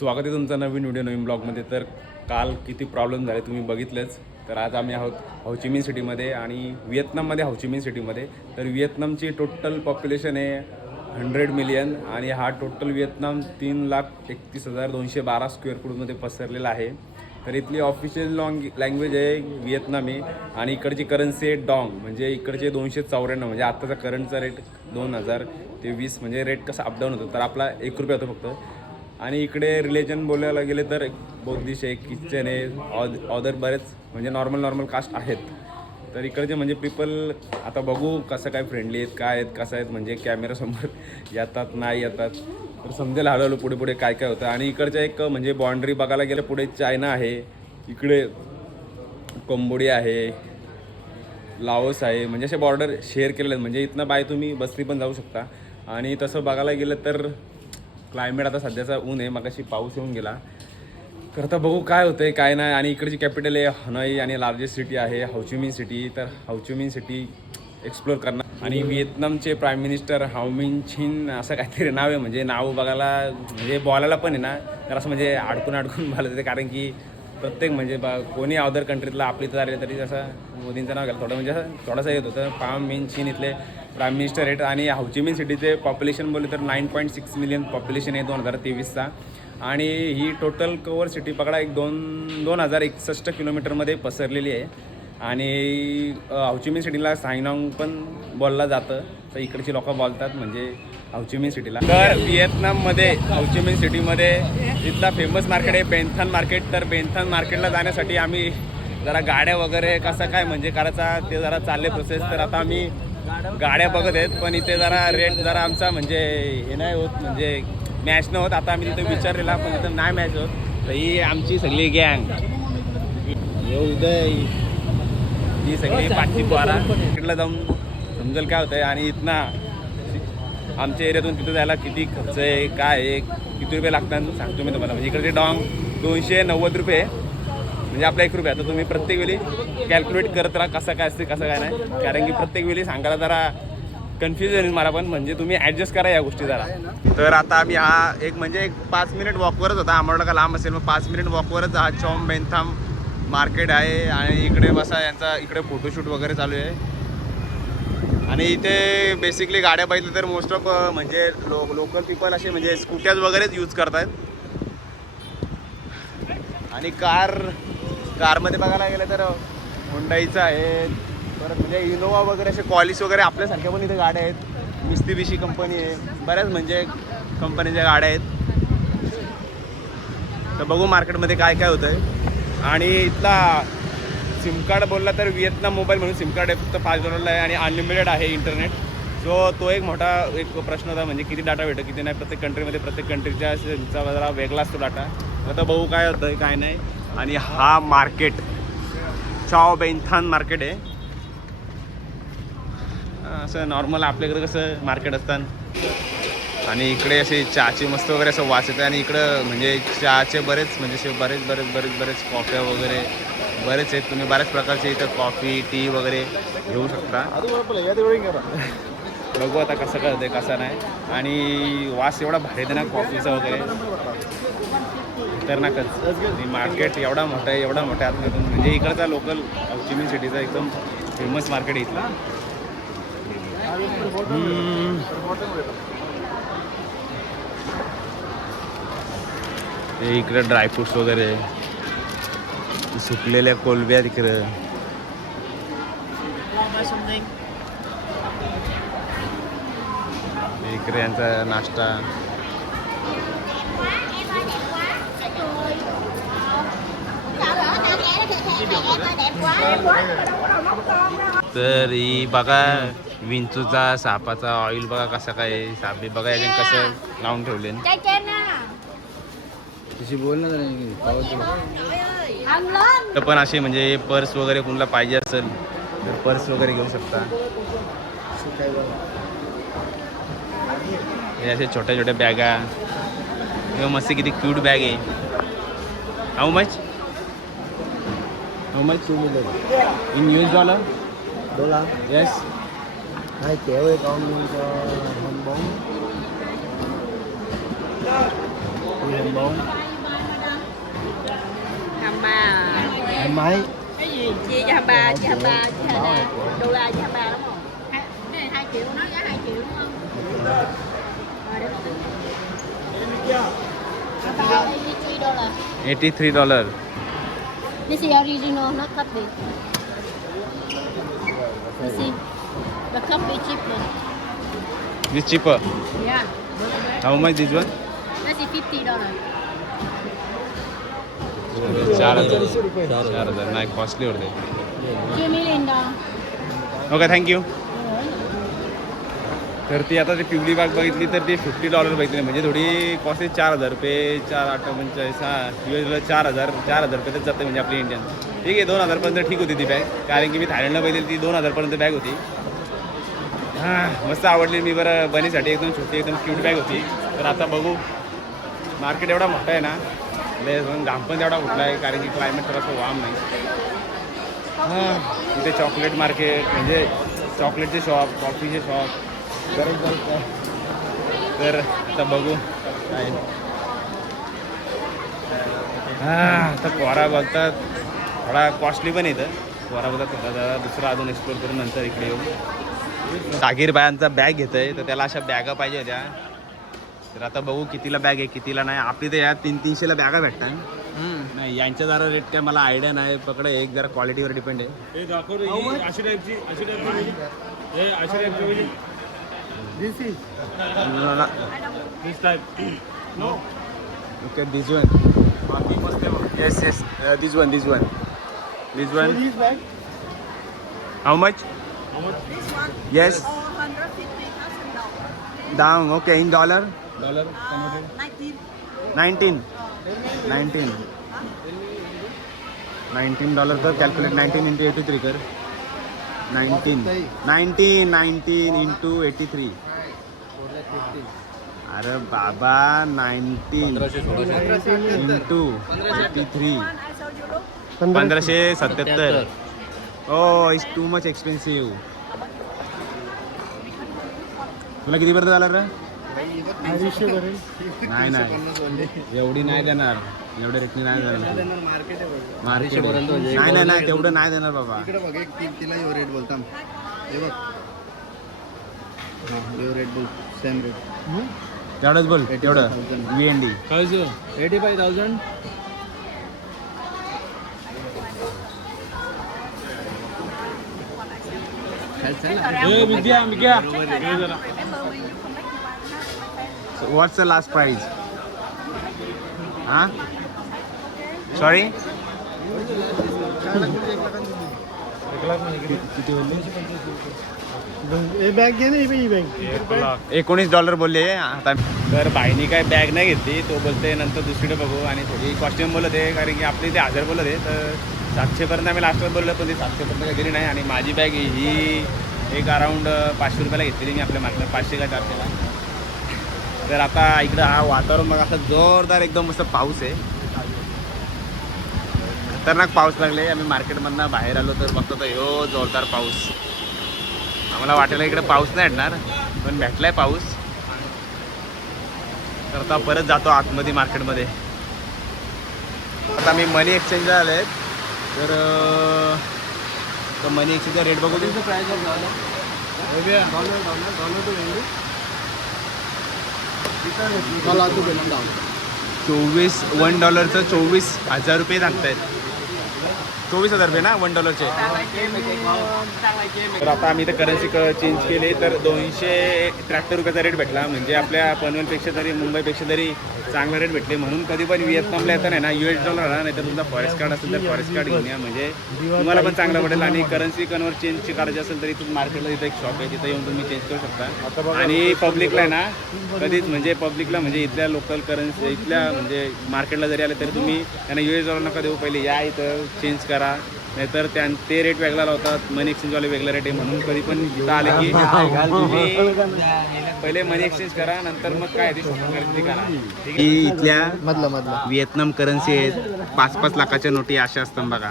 स्वागत आहे तुमचा नवीन व्हिडिओ नवीन ब्लॉगमध्ये तर काल किती प्रॉब्लेम झाले तुम्ही बघितलंच. तर आज आम्ही आहोत हौचिमिन सिटीमध्ये आणि व्हिएतनाममध्ये हौचिमिन सिटीमध्ये तर व्हिएतनामची टोटल पॉप्युलेशन आहे हंड्रेड मिलियन आणि हा टोटल व्हिएतनाम तीन लाख एकतीस हजार दोनशे बारा स्क्वेअर फूटमध्ये पसरलेला आहे. तर इथली ऑफिशियल लॉंग लँग्वेज आहे व्हिएतनामी आणि इकडची करन्सी आहे डॉंग म्हणजे इकडचे दोनशे चौऱ्याण्णव म्हणजे आत्ताचा करंटचा रेट दोन हजार ते वीस म्हणजे रेट कसा अपडाऊन होतो. तर आपला एक रुपया होतो फक्त. आणि इकडे रिलेजन बोलायला गेले तर बौद्धिश आहे ख्रिश्चन आहे ऑद ऑदर बरेच म्हणजे नॉर्मल नॉर्मल कास्ट आहेत. तर इकडचे म्हणजे पीपल आता बघू कसं काय फ्रेंडली आहेत काय आहेत कसं आहेत म्हणजे कॅमेरासमोर येतात नाही येतात. तर समजेल हळूहळू पुढे पुढे काय काय होतं. आणि इकडच्या एक म्हणजे बाँड्री बघायला गेलं पुढे चायना आहे. इकडे कंबोडिया आहे. लाओस आहे. म्हणजे असे बॉर्डर शेअर केलेले आहेत. म्हणजे इथनं बाय तुम्ही बसरी पण जाऊ शकता. आणि तसं बघायला गेलं तर क्लायमेट आता सध्याचा ऊन आहे मगाशी पाऊस येऊन गेला. तर आता बघू काय होतं आहे काय नाही. आणि इकडची कॅपिटल आहे हनोई आणि लार्जेस्ट सिटी आहे हौचिमिन सिटी तर हौचिमिन सिटी एक्सप्लोर करणार. आणि व्हिएतनामचे प्राईम मिनिस्टर हाऊमिन छिन असं काहीतरी नाव आहे म्हणजे नाव बघायला म्हणजे बोलायला पण आहे ना. तर असं म्हणजे अडकून अडकून बोलत होते कारण की प्रत्येक म्हणजे बा कोणी अदर कंट्रीतला आपली तर आले तरी असं मोदींचं नाव घ्यायला थोडं म्हणजे असं थोडंसं येत होतं. पाम मिन चीन इथले प्राईम मिनिस्टर आहेत आणि हौचिमिन सिटीचे पॉप्युलेशन बोलले तर nine point six million population आहे दोन हजार तेवीसचा. आणि ही टोटल कवर सिटी पकडा एक दोन दोन हजार एकसष्ट किलोमीटरमध्ये पसरलेली आहे. आणि हौचिमिन सिटीला सायनॉंग पण बोललं जातं. तर इकडची लोकं बोलतात म्हणजे हौचिमिन सिटीला तर व्हिएतनाममध्ये हौचिमिन सिटीमध्ये इथला फेमस मार्केट आहे बेंथन मार्केट तर बेंथन मार्केटला जाण्यासाठी आम्ही जरा गाड्या वगैरे कसं काय म्हणजे करायचा ते जरा चालले प्रोसेस तर आता आम्ही गाड्या बघत आहेत पण इथे जरा रेट जरा आमचा म्हणजे हे नाही होत म्हणजे मॅच न होत. आता आम्ही तिथे विचारलेला पण तिथं नाही मॅच होत. तर ही आमची सगळी गँग उदय ही सगळी पाठची बारा तिकडला जाऊन समजेल काय होतंय आणि इथना आमच्या एरियातून तिथं जायला किती खर्च आहे काय आहे किती रुपये लागतात सांगतो मी तुम्हाला. म्हणजे इकडचे डॉंग दोनशे नव्वद रुपये म्हणजे आपला एक रुपया. तर तुम्ही प्रत्येक वेळी कॅल्क्युलेट करत राहा कसं काय असते कसं काय नाही. कारण की प्रत्येक वेळी सांगायला जरा कन्फ्युजन येईल मला पण. म्हणजे तुम्ही ॲडजस्ट करा या गोष्टी जरा. तर आता आम्ही हा एक म्हणजे एक पाच मिनिट वॉकवरच होता. आम्हाला का लांब असेल मग पाच मिनिट वॉकवरच हा चॉम बेंथाम मार्केट आहे आणि इकडे बसा यांचा इकडे फोटोशूट वगैरे चालू आहे. आणि इथे बेसिकली गाड्या पाहिजे तर मोस्ट ऑफ म्हणजे लो लोकल पीपल असे म्हणजे स्कूट्याज वगैरेच यूज करतात आणि कार कारमध्ये बघायला गेलं तर हुंडाईचं आहे. परत म्हणजे इनोवा वगैरे असे कॉलिस वगैरे आपल्यासारख्या पण इथे गाड्या आहेत. मिस्ती बिशी कंपनी आहे. बऱ्याच म्हणजे कंपनीच्या गाड्या आहेत. तर बघू मार्केटमध्ये काय काय होतं आहे आणि इथला सिम कार्ड बोलला तर व्हिएतनाम मोबाईल म्हणून सिम कार्ड आहे. फक्त पाच डॉलरला आहे आणि अनलिमिटेड आहे इंटरनेट सो तो एक मोठा एक प्रश्न होता म्हणजे किती डाटा भेटतो किती नाही. प्रत्येक कंट्रीमध्ये प्रत्येक कंट्रीच्या सिमचा जरा वेगळा असतो डाटा आता बघू काय होतं काय नाही. आणि हा मार्केट चाव बेंथान मार्केट आहे. असं नॉर्मल आपल्याकडे कसं मार्केट असतात. आणि इकडे असे चहाचे मस्त वगैरे असं वास येतं आणि इकडं म्हणजे चहाचे बरेच म्हणजे असे बरेच बरेच बरेच बरेच कॉफ्या वगैरे बरेच आहेत. तुम्ही बऱ्याच प्रकारचे इथं कॉफी टी वगैरे घेऊ शकता. बघू आता कसं करते कसं नाही. आणि वास एवढा भारी येते ना कॉफीचा वगैरे. खतरनाकच. आणि मार्केट एवढा मोठा आहे एवढा मोठा आहे आतमधून. म्हणजे इकडचा लोकल चिमिन सिटीचा एकदम फेमस मार्केट आहे इथला. इकडे ड्रायफ्रुट्स वगैरे. सुकलेल्या कोलब्या तिकडं इकडे यांचा नाश्ता. तर ही बघा विंचूचा सापाचा ऑइल बघा कसा काय सापे बघा याच्यात कसं लावून ठेवले. तशी बोल ना पण असे म्हणजे पर्स वगैरे कोणाला पाहिजे असेल तर पर्स वगैरे घेऊ शकता. हे असे छोट्या छोट्या बॅगा. किंवा मस्त किती क्यूट बॅग आहे. How much? How much? 2 million. In US dollar? Dollar. Yes. I carry thì con nuôi cho Cái gì? Chia cho chia chia. Đô la đúng không? Cái này 2 triệu, nó giá 2 triệu đúng không? Eighty-three dollars. 83. This is original, not copy. You see, the copy cheaper. This cheaper Yeah. How much this one That's is 50 dollar. चार हजार चार हजार नाही costly होते Two million dollar. Okay thank you तर ती आता ती पिवळी बाग बघितली तर ती फिफ्टी डॉलर बघितली. म्हणजे थोडी कॉस्टली चार हजार रुपये चार आठ पंचेचाळीस हा युएसला चार हजार चार हजार रुपये जाते म्हणजे आपली इंडियन ठीक आहे दोन हजारपर्यंत ठीक होती ती बॅग कारण की मी थायलंडला बघितली ती दोन हजारपर्यंत बॅग होती. हां मस्त आवडली मी बरं बनीसाठी. एकदम छोटी एकदम क्यूट बॅग होती. तर आता बघू. मार्केट एवढा मोठा आहे ना लय घाम पण तेवढा कुठला आहे कारण की क्लायमेट थोडंसं वाम नाही. हां इथे चॉकलेट मार्केट म्हणजे चॉकलेटचे शॉप कॉफीचे शॉप गरज तर आता बघू. काय हां आता पोरा बघतात. थोडा कॉस्टली पण येतं. पोरा बघतात थोडा जरा दुसरा अजून एक्सप्लोर करून नंतर इकडे येऊ. सागीर बायांचा बॅग घेत आहे तर त्याला अशा बॅगा पाहिजे होत्या. तर आता बघू कितीला बॅग आहे कितीला नाही. आपली तर या तीन तीनशेला बॅगा भेटतात. नाही यांच्या जरा रेट काय मला आयडिया नाही. पकड एक जरा क्वालिटीवर डिपेंड आहे. This is? No, no. This type? No. Look at this one. Yes, yes. Uh, this one, this one. This one. This one. How much? How much? This one? Yes. Down. okay. In dollar? Dollar. Uh, 19. 19. 19. 19 dollar, calculate calculate 19 into eighty three 19 19 19 into eighty three अरे बाबा 19 into eighty three पंधराशे सत्याहत्तर. Oh is too much expensive तुला कितीपर्यंत झाला रे? नाही नाही. एवढी नाही देणार. एवढ्या रेटनी नाही देणार. मार्केट नाही नाही नाही तेवढं नाही देणार बाबा. इकडे बघ एक ती- तिला यो रेट बोलता. हे बघ. हा यो रेट बोल. Same rate. तेवढंच बोल तेवढं. V N D. sir? Eighty five thousand. हे विद्या विद्या. हे जरा. व्हॉट्स द लास्ट प्राईज हां सॉरी हे बॅग घे ना ही बॅग एक लाख. एकोणीस डॉलर बोलले आता. तर बाईनी काय बॅग नाही घेतली तो बोलते नंतर दुसरीकडे बघू. आणि थोडी कॉस्ट्युम बोलत आहे कारण की आपली ते हजार बोलत आहे तर सातशेपर्यंत आम्ही लास्टवर बोललो पण ती सातशेपर्यंत काही गेली नाही. आणि माझी बॅग ही एक अराऊंड पाचशे रुपयाला घेतलेली मी आपल्या मार्केट पाचशे का चारशेला. तर आता इकडं हा वातावरण मग असं जोरदार एकदम मस्त पाऊस आहे. खतरनाक पाऊस लागले. आम्ही मार्केटमधनं बाहेर आलो तर बघतो तर ह्यो जोरदार पाऊस. आम्हाला वाटेल इकडे पाऊस नाही भेटणार पण भेटलाय पाऊस. तर आता परत जातो आतमध्ये मार्केटमध्ये. आता मी मनी एक्सचेंजला आले आहेत तर मनी एक्सचेंजचा रेट बघू. Vidya. Dollar dollar dollar two मला तू टू चोवीस वन डॉलरचं चोवीस हजार रुपये सांगतायत चोवीस हजार रुपये ना वन डॉलरचे तर आता आम्ही इथे करन्सी चेंज केली तर दोनशे त्र्याहत्तर रुपयाचा रेट भेटला. म्हणजे आपल्या पनवेलपेक्षा तरी मुंबईपेक्षा तरी चांगला रेट भेटले. म्हणून कधी पण व्हिएतनामला येताना ना यू एस डॉलर आला नाही तर तुमचा फॉरेस्ट कार्ड असेल तर फॉरेस्ट कार्ड घेऊन या. म्हणजे तुम्हाला पण चांगलं पडेल आणि करन्सी कन्वर्ट चेंज करायची असेल तरी तुम्ही मार्केटला तिथे एक शॉप आहे तिथे येऊन तुम्ही चेंज करू शकता. आणि पब्लिकला ना कधीच म्हणजे पब्लिकला म्हणजे इथल्या लोकल करन्सी इथल्या म्हणजे मार्केटला जरी आले तरी तुम्ही त्यांना यू एस डॉलर नका देऊ पहिले या इथं चेंज करा. नाहीतर त्या ते रेट वेगळा लावतात. मनी एक्सचेंजवाले वेगळा रेट आहे म्हणून कधी पण इथं आले की तुम्ही पहिले मनी एक्सचेंज करा नंतर मग काय ती खरेदी करा. ही इथल्या मधलं मधलं. व्हिएतनाम करन्सी आहेत. पाच पाच लाखाच्या नोटी अशा असतात बघा.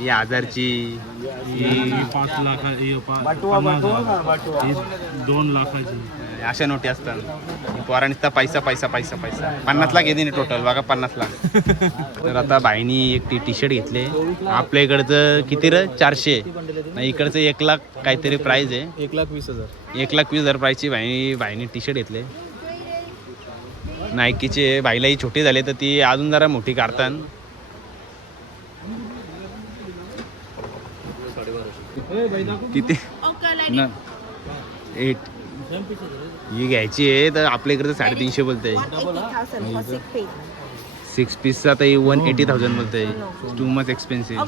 ही हजारची ही पाच लाखा ही पा- पन्नास हजार. ही दोन लाखाची. अशा नोटी असतात. पोरा नुसता पैसा पैसा पैसा पैसा. पन्नास लाख येते टोटल बघा पन्नास लाख. तर आता बाईनी एक टी टी शर्ट घेतले. आपल्या इकडचं किती र? चारशे. नाही इकडचं एक लाख काहीतरी प्राईज आहे. एक लाख वीस हजार. एक लाख वीस हजार प्राईजची बाई बाईने टी शर्ट घेतले. नायकीचे बाईलाही छोटे झाले तर ती अजून जरा मोठी काढतात. किती. न. एट. ही घ्यायची आहे तर आपल्या इकडचं साडेतीनशे बोलते 180,000 for six piece. सिक्स पीसचं आता वन एटी थाउजंड बोलते टू मच एक्सपेन्सिव्ह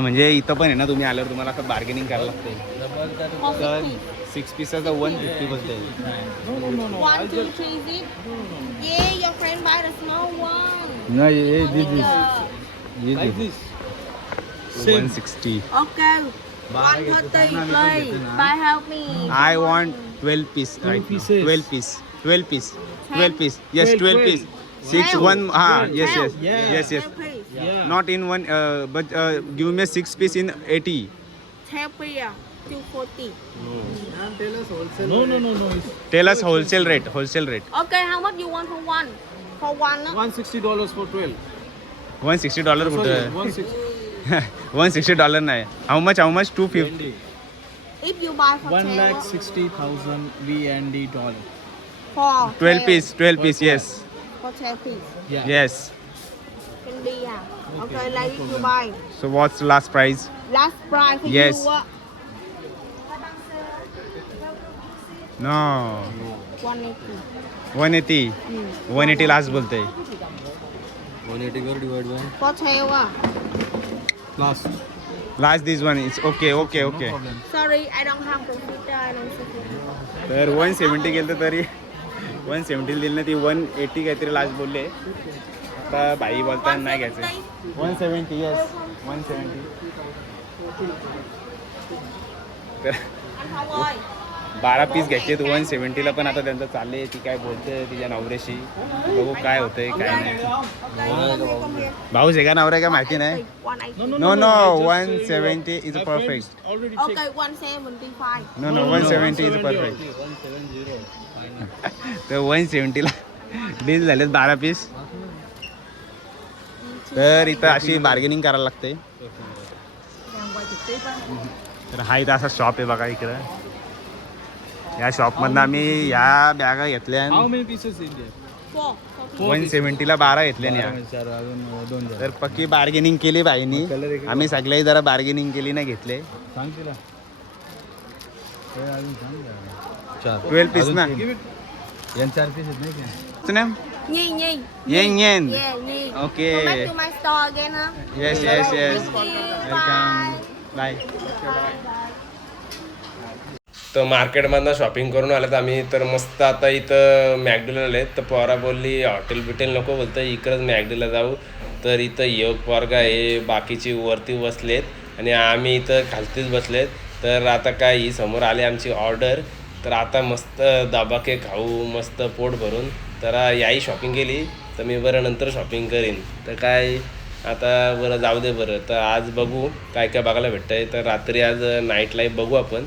म्हणजे इथं पण आहे ना तुम्ही आल्यावर तुम्हाला असं बार्गेनिंग करायला लागते Six pieces of 150 was there. No, no, no, no. One, two, three, is? Yeah, your friend buy the small one. No, yeah, this is Like this. Same. 160. Okay. One thirty, please. Buy help me. I want 12 piece right now. pieces. 12 piece. 12 piece. 12 piece. Yes, 12, 12 piece. 6 1 ah, yes, yes. Twelve. Yes, yes. Yeah. Not in one uh, but uh, give me 6 piece in 80. Help me. 240. Ah, wholesale. No, no, no, no. Tell us wholesale rate. Wholesale rate. Okay, how much you want for one? For one? one sixty dollars for twelve. One sixty dollars oh, for. Uh, one sixty dollars one How much? How much? Two fifty. If you buy for 10, One lakh sixty thousand VND dollar. for Twelve piece Twelve piece Yes. For 10 piece. Yeah. Yes. Can be. Okay, like if you buy. So what's the last price? Last price Yes. you what? No 180. One eighty. One eighty last बोलते For tail, uh. Last. Last this one it's okay okay okay don't have computer. I don't see computer. तर one seventy गेलं तर तरी one seventy दिली ना ती one eighty काहीतरी last बोलले आता बाई बोलताना नाही घ्यायचं one seventy yes one seventy बारा पीस घ्यायचे वन सेवन्टीला पण आता त्यांचं चालले ती काय बोलते तिच्या नवऱ्याशी. बघू काय होतंय काय नाही. भाऊच आहे का नवरा काय माहिती नाही? 180. No no one seventy is perfect Already Okay, 175. No no one seventy is perfect तर वन सेवन्टीला डील झालेत बारा पीस तर इथं अशी बार्गेनिंग करायला लागते. तर हा इथं असा शॉप आहे बघा इकडं. या शॉपमधनं आम्ही या बॅगा घेतल्या वन सेवन्टीला बारा घेतल्या या दोन. तर पक्की बार्गेनिंग केली बाईनी Color एक- आम्ही सगळ्याही जरा बार्गेनिंग केली ना घेतले सांग तिला हे अजून सांग जरा. चार ट्वेल्व पीस ना चार पीस आहेत नाही का तुझं नाम Nhi, Nhi. येन येन Yeah, Nhi. Okay. Come back to my store again, huh? Yes yes yes Thank you. Welcome Bye. Bye Bye. तर मार्केटमधनं शॉपिंग करून आलं तर आम्ही. तर मस्त आता इथं मॅगडीला आले तर पोरा बोलली हॉटेल बिटेल नको बोलतं इकडंच मॅगडीला जाऊ. तर इथं योग पोरगा आहे बाकीची वरती बसलेत आणि आम्ही इथं खालतीच बसलेत. तर आता काय ही समोर आली आमची ऑर्डर तर आता मस्त दाबाके खाऊ मस्त पोट भरून. तर याही शॉपिंग केली. तर मी बरं नंतर शॉपिंग करीन. तर काय आता बरं जाऊ दे बरं. तर आज बघू काय काय बघायला भेटतं आहे तर रात्री आज नाईट लाईफ बघू आपण.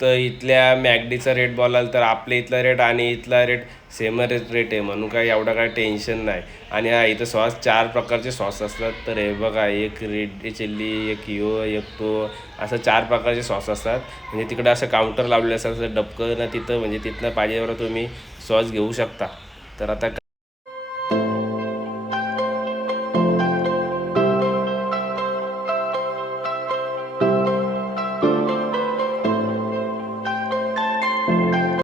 तर इथल्या मॅगडीचा रेट बोलाल तर आपल्या इथला रेट आणि इथला रेट सेमच रेट आहे. म्हणून काय एवढं काय टेन्शन नाही. आणि हा इथं सॉस चार प्रकारचे सॉस असतात. तर हे बघा एक रेड चिल्ली एक यो एक तो असं चार प्रकारचे सॉस असतात. म्हणजे तिकडं असं काउंटर लावलेलं असतात असं डबकं ना तिथं म्हणजे तिथनं पाहिजेवर तुम्ही सॉस घेऊ शकता. तर आता